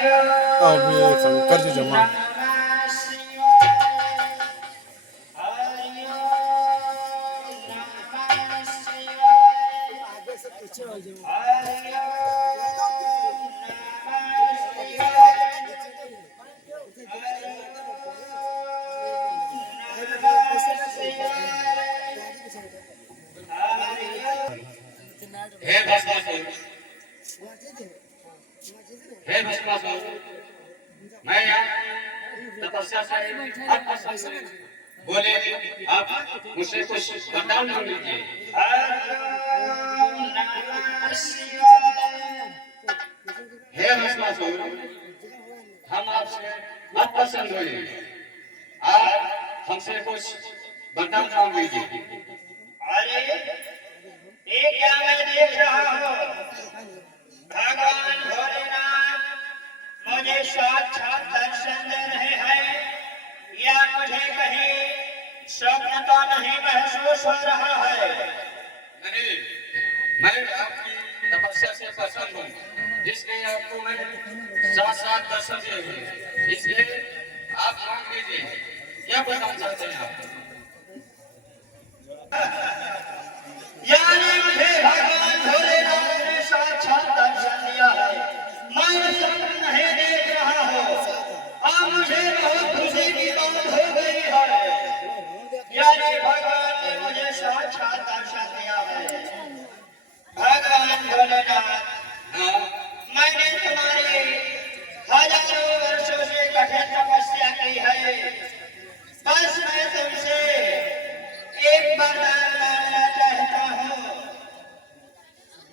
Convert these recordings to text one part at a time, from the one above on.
अब ये शंकर जी जमा हे भस्मासुर, हे भस्मासुर, मैं यहाँ तपस्या से अप्रसन्न बोले आप मुझसे कुछ वरदान मांग लीजिए। हे भस्मासुर, हम आपसे अप्रसन्न हुए, आप हमसे कुछ वरदान मांग लीजिए। अरे ये क्या मैं देख रहा हूँ? भगवान भोलेनाथ मुझे साक्षात दर्शन दे रहे हैं या मुझे कहीं स्वप्न तो नहीं महसूस हो रहा है? नहीं, मैं आपकी तपस्या से प्रसन्न हूँ, इसलिए आपको मैं साथ दर्शन दे हूँ, इसलिए आप मांग लीजिए, क्या बताना चाहते हैं आप? यानी मुझे भगवान भोलेनाथ ने साक्षात दर्शन दिया है, मैं स्वप्न नहीं देख रहा हूँ। अब मुझे बहुत खुशी की बात हो गई है, यानी भगवान ने मुझे साक्षात दर्शन दिया है। भगवान भोलेनाथ, मैंने तुम्हारी हजारों वर्षों से कठिन तपस्या की है, बस मैं तुमसे एक वरदान मांगना चाहता हूँ।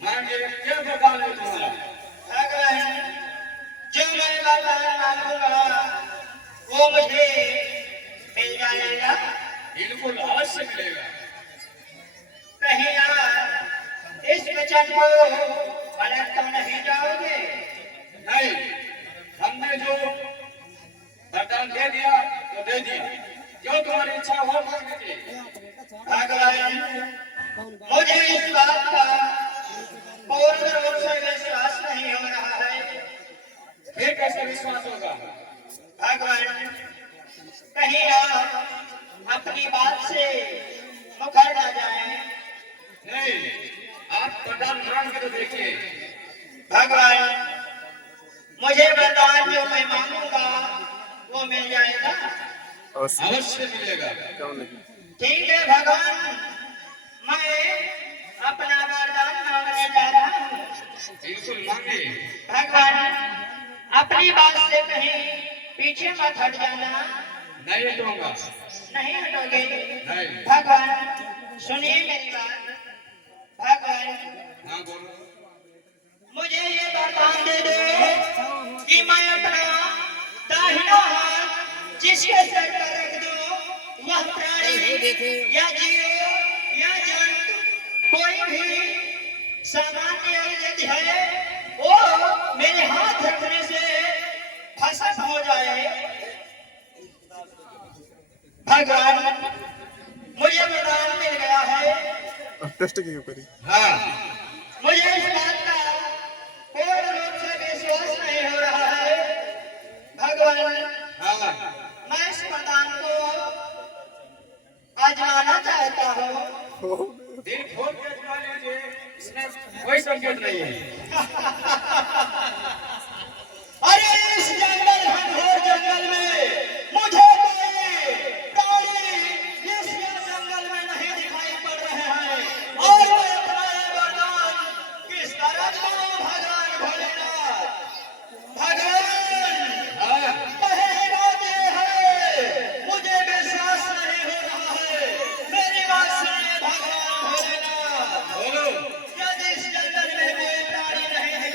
मांगिए, क्या वरदान है तुम्हारा? भगवान, जो मैं वरदान मांगूंगा वो मुझे मिल जाएगा? बिल्कुल अवश्य मिलेगा। कहीं आप इस वचन को पलट तो नहीं जाओगे? नहीं, हमने जो वरदान दे दिया तो दे दिया, जो तुम्हारी इच्छा हो मांग लीजिए। भगवान, मुझे इस बात का पूर्ण रूप से विश्वास नहीं हो रहा है। फिर कैसे विश्वास होगा? भगवान, कहीं आप अपनी बात से मुकर न जाएं। नहीं, आप वरदान मांग के तो देखिए। भगवान, मुझे वरदान जो मैं मांगूंगा वो मिल जाएगा? अवश्य मिलेगा। ठीक है भगवान, मैं अपना वरदान मांगने जा रहा हूँ। बिल्कुल मांगिए। भगवान, अपनी बात से कहीं पीछे मत हट जाना। नहीं दूंगा। नहीं हटोगे? नहीं। भगवान, सुनिए मेरी बात। भगवान, हाँ बोलो। मुझे ये वरदान दे दो कि मैं अपना दाहिना हाथ जिसके सर पर रख दूं, वह प्राणी या जीव या जंतु कोई भी सामान्य यदि है वो मेरे हाथ रखने से भस्म हो जाए। भगवान, मुझे वरदान मिल गया है। टेस्ट क्यों करी? हाँ, मुझे इस बात का पूर्ण रूप से विश्वास नहीं हो रहा है। भगवान, हाँ, मैं इस वरदान को आजमाना चाहता हूँ। दिल खोल के आजमा लीजिए, इसमें कोई संकेत नहीं है। अरे इस जंगल घनघोर जंगल में मुझे कोई प्राणी इस जंगल में नहीं दिखाई पड़ रहे हैं और मैं अपना ये वरदान किस तरह दूं? भगवान भोलेनाथ, भगवान, हाँ, पहली बात ये है मुझे विश्वास नहीं हो रहा है। मेरी बात सुनिए भगवान भोलेनाथ। बोलो। यदि इस जंगल में कोई प्राणी नहीं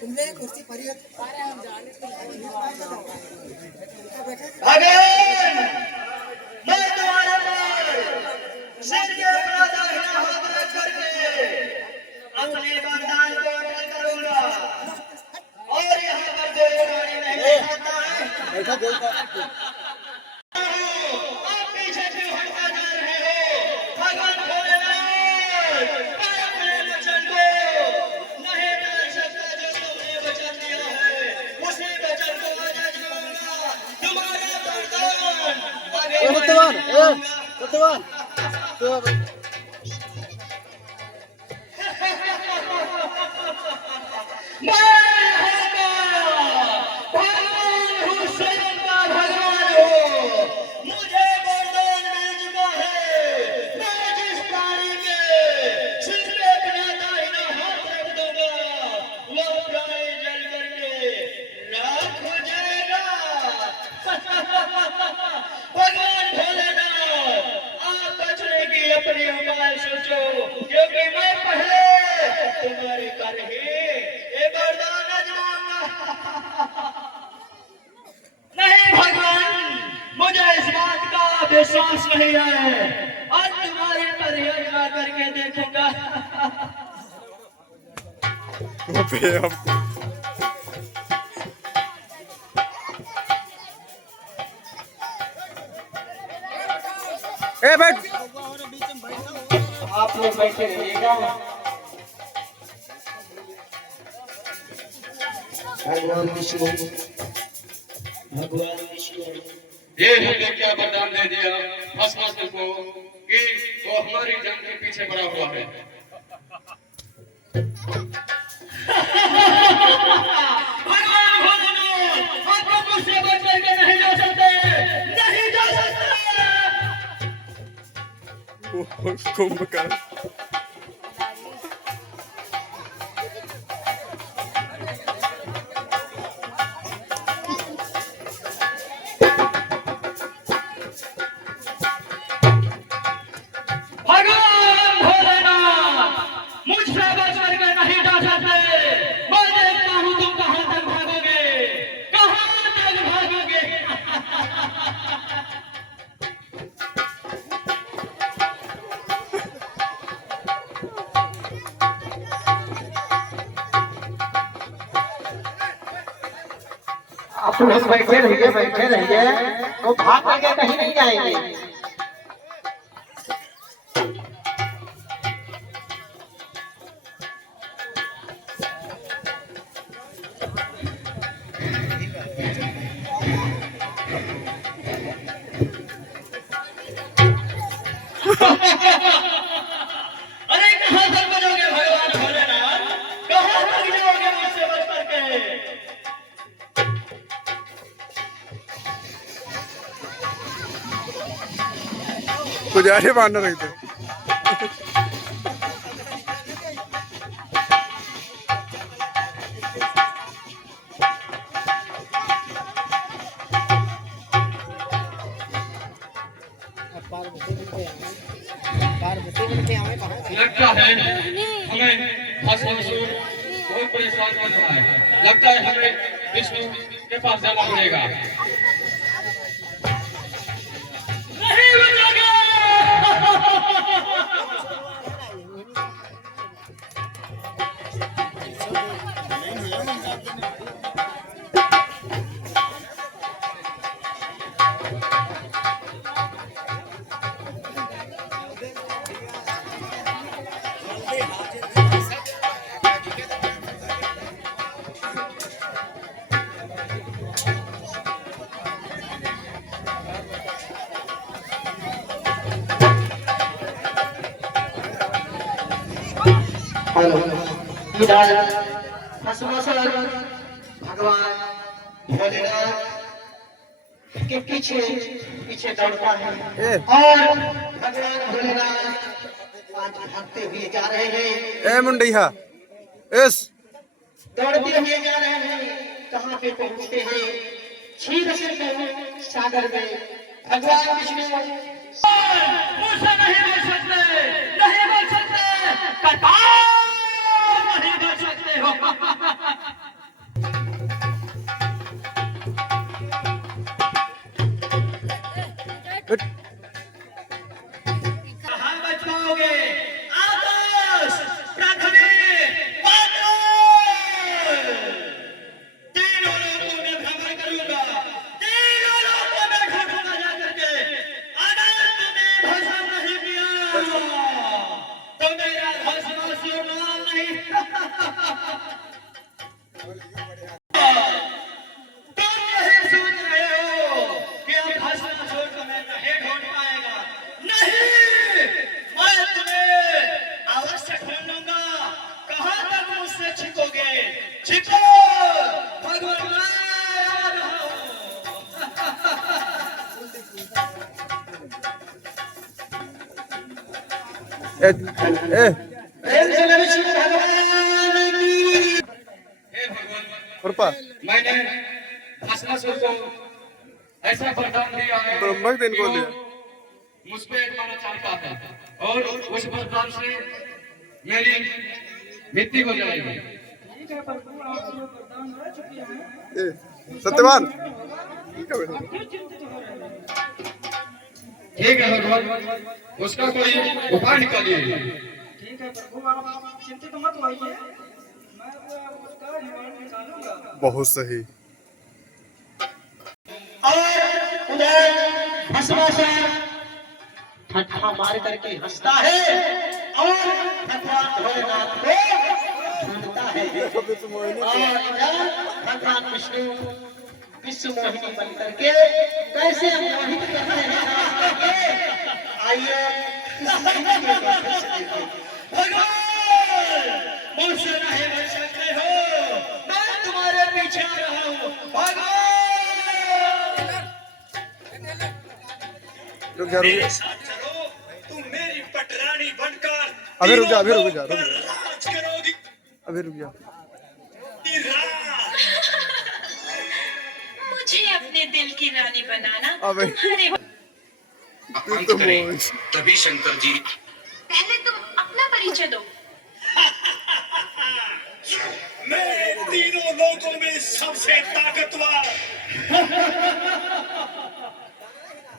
तुमने कुर्सी परी है भगवान मैं तुम्हारे पर सिर के अपना दाहिना हाथ रख करके अपने वरदान को अमल करूंगा और यहाँ पर कोई गाड़ी नहीं आता है। बैठा देखा आप पीछे क्यों हटवा जा रहे हो? भगवान भोलेनाथ मैं अपने वचन को नहीं टाल सकता। जो तुमने वचन दिया है उसी वचन को मैं निभाऊंगा। तुम्हारा वरदान आगे बढ़ाऊंगा। मुझे वरदान मिल चुका है। मैं जिस प्राणी के सिर पे अपना दाहिना हाथ रख दूंगा वो प्राणी जल करके राख हो जाएगा। भगवान भोलेनाथ आप बचने की अपनी उपाय सोचो क्योंकि मैं पहले तुम्हारे कर ही ये वरदान आजमाऊंगा। नहीं भगवान मुझे इस बात का विश्वास नहीं है और तुम्हारे पर ही आजमा करके देखूंगा। वो पे हम ए बैठ आप लोग बैठे रहिएगा। भगवान विष्णु भगवान विष्णु ये हमने क्या वरदान दे दिया भस्मासुर को कि वो हमारी जंग के पीछे पड़ा हुआ है। भगवान भोलेनाथ आप मुझसे बच करके नहीं जा सकते। नहीं जा सकते। कुंभकर्ण भगवान भोलेनाथ मुझसे बच करके नहीं जा सकते। मैं देखता हूँ तुम कहाँ तक भागोगे। कहाँ तक भागोगे। आप लोग बैठे रहिए तो भाग करके कहीं नहीं जाएंगे। अरे कहाँ तक बचोगे भगवान भोलेनाथ। कहाँ तक जाओगे मुझसे बच करके। पुजारी बांधना रखते लगता है हमें भस्मासुर बहुत परेशान कर रहा है। लगता है हमें विष्णु के पास जाना पड़ेगा। नहीं बचोगे। इधर भस्मासुर भगवान भोलेनाथ के पीछे पीछे दौड़ता है और भगवान भोलेनाथ आज भागते हुए जा रहे हैं। ए मुंडैया एस दौड़ते हुए जा रहे हैं। कहाँ पे पहुँचते हैं? क्षीर सागर में भगवान विष्णु मुझसे नहीं बच सकते। नहीं बच सकते। ए ए प्रेम से लक्ष्मी भगवान की। हे भगवान, कृपा मैंने भस्मासुर को ऐसा वरदान दिया है ब्रह्मक दिन को कि लिया। वो मुझ पे मारना चाहता है और उस वरदान से मेरी मृत्यु हो जाएगी। ए सत्यवान ठीक है बेटा। ठीक है भगवान, उसका कोई उपाय निकालिए। ठीक है प्रभु, आप चिंतित मत होइए, मैं उसका निवारण निकालूंगा। बहुत सही। और उधर भस्मासुर ठट्ठा मार करके हंसता है और भगवान भोलेनाथ को ढूंढता है। और इधर भगवान विष्णु विश्व मोहिनी बन करके कैसे मोहित करते हैं। आइए इस वीडियो को फिर से देखें। भगवान मुझसे नहीं बच सकते हो, मैं तुम्हारे पीछे आ रहा हूँ। भगवान रुक जा रुक मेरे जा साथ चलो, तुम मेरी पटरानी बनकर अभी रुक जा, अभी रुक जा, तीनों रुक जा। पर राज करोगी। अभी रुक जा। राज मुझे अपने दिल की रानी बनाना अबे। तुम्हारे अंत करें, तभी शंकर जी। पहले तुम अपना परिचय दो। मैं तीनों लोगों में सबसे ताकतवर।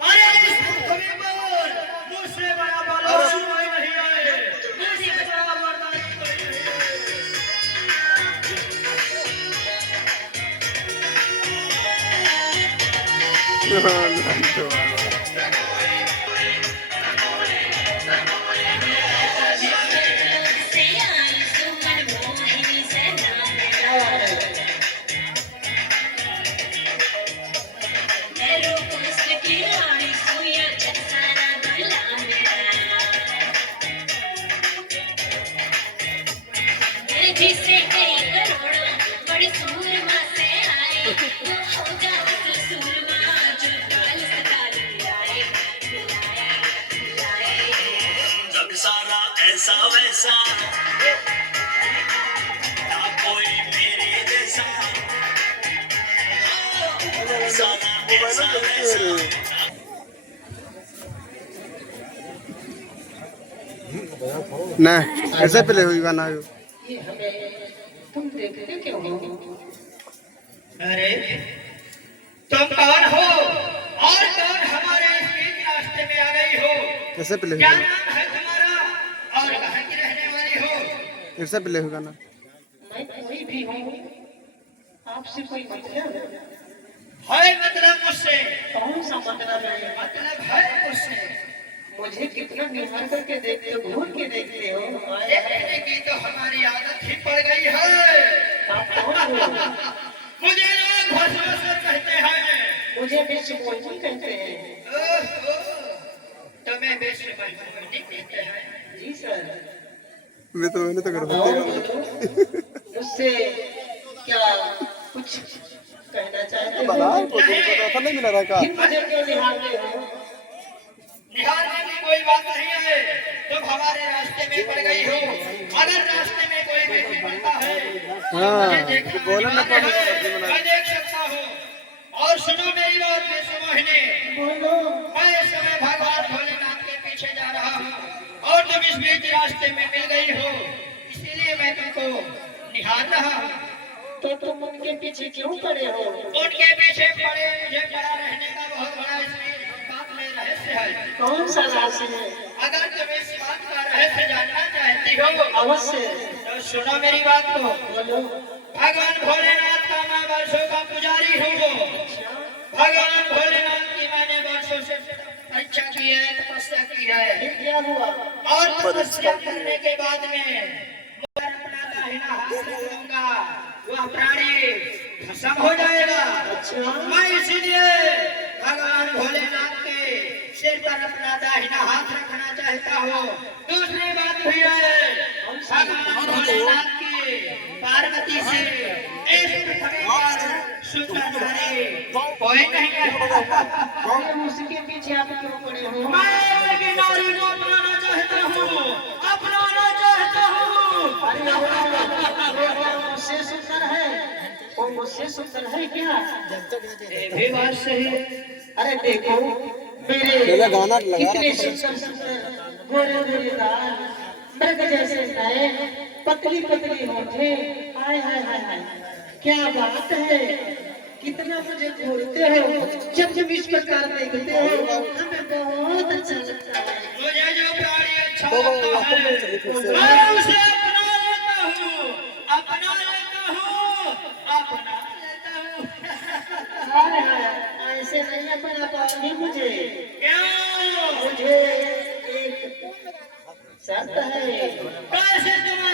अरे इस पृथ्वी पर मुझसे बड़ा बलवान कोई नहीं है, मुझसे बड़ा वरदान कोई नहीं है। जिसे कई करोड़ों बड़ी सूरमा से आए, वो हो जाए सूरमा जो काल सकाल मिलाए, जग सारा ऐसा वैसा, ना कोई मेरे जैसा। सारा ऐसा वैसा। नहीं कैसे पहले हुई गाना यो ये हमें तुम देखते क्यों हो? अरे तुम कौन हो और कौन हमारे इस बीच रास्ते में आ गई हो? कैसे पहले क्या हुई नाम है तुम्हारा और कहाँ की रहने वाली हो? कैसे पहले हुई गाना मैं कोई भी हूँ, आपसे कोई मतलब है मतलब मुझसे? कौन सा मतलब है? मतलब है मुझसे? मुझे कितना निहार करके देखते हो, घूर के देखते हो। देखने की तो हमारी आदत ही पड़ गई है। आप कौन हो? मुझे लोग भस्मासुर कहते हैं। मुझे विश्व मोहिनी कहते हैं। ओहो, तुम्हें विश्व मोहिनी कहते हैं? जी सर। मैंने तो कर और उससे क्या कुछ कहना चाहते हो? बना को तो नहीं मिला रहा का फिर मुझे क्यों निहारते हो? निहारने की कोई बात नहीं है, तुम हमारे रास्ते में पड़ गई हो। अगर रास्ते में कोई व्यक्ति पड़ता है हाँ, मुझे देखना बोलो ना अनिवार्य कौन सा है, मैं देख सकता हूँ। और सुनो मेरी बात विश्व मोहिनी, बोलो। मैं इस समय भगवान भोलेनाथ के पीछे जा रहा हूँ और तुम इस बीच रास्ते में मिल गई हो, इसीलिए मैं तुमको निहार रहा हूँ। तो तुम उनके पीछे क्यों पड़े हो? उनके पीछे पड़े मुझे पड़ा रहने का बहुत बड़ा इसमें बात में रहस्य है। कौन सा राशि है? अगर तुम इस बात का रहस्य जानना चाहती हो अवश्य। तो सुनो मेरी बात को। बोलो। भगवान भोलेनाथ का मैं वर्षों का पुजारी हूँ। भगवान भोलेनाथ की मैंने वर्षों से परीक्षा की है, तपस्या की है। फिर क्या हुआ? और तपस्या करने के बाद में मैं अपना दाहिना हाथ रखूंगा, वह प्राणी भस्म हो जाएगा। अच्छा। मैं इसीलिए भगवान भोलेनाथ के सिर पर अपना दाहिना हाथ रखना चाहता हूँ। दूसरी बात भी है, भगवान भोलेनाथ की पार्वती से इस पृथ्वी पर सुंदर नारी कोई नहीं है। फिर उसके पीछे आप क्यों पड़े हो? मैं उनकी नारी को अपनाना चाहता हूँ। मुझसे सुंदर है क्या? ये भी बात सही है। अरे देखो मेरे पहले गाना लगा कितने रखा था। सुंदर सुंदर गोरे गोरे गाल, मृग जैसे नयन, पतली पतली होठे, हाय हाय हाय हाय, क्या बात है। कितना मुझे घूरते हो, जब जब इस प्रकार देखते हो हमें बहुत अच्छा लगता है। मुझे जो प्राणी अच्छा लगता है मैं उसे अपना लेता हूँ, अपना लेता हूँ, अपना लेता हूँ। हाय हाय, ऐसे नहीं अपना पाओगे मुझे। क्यों? मुझे एक शर्त है। कैसे तुम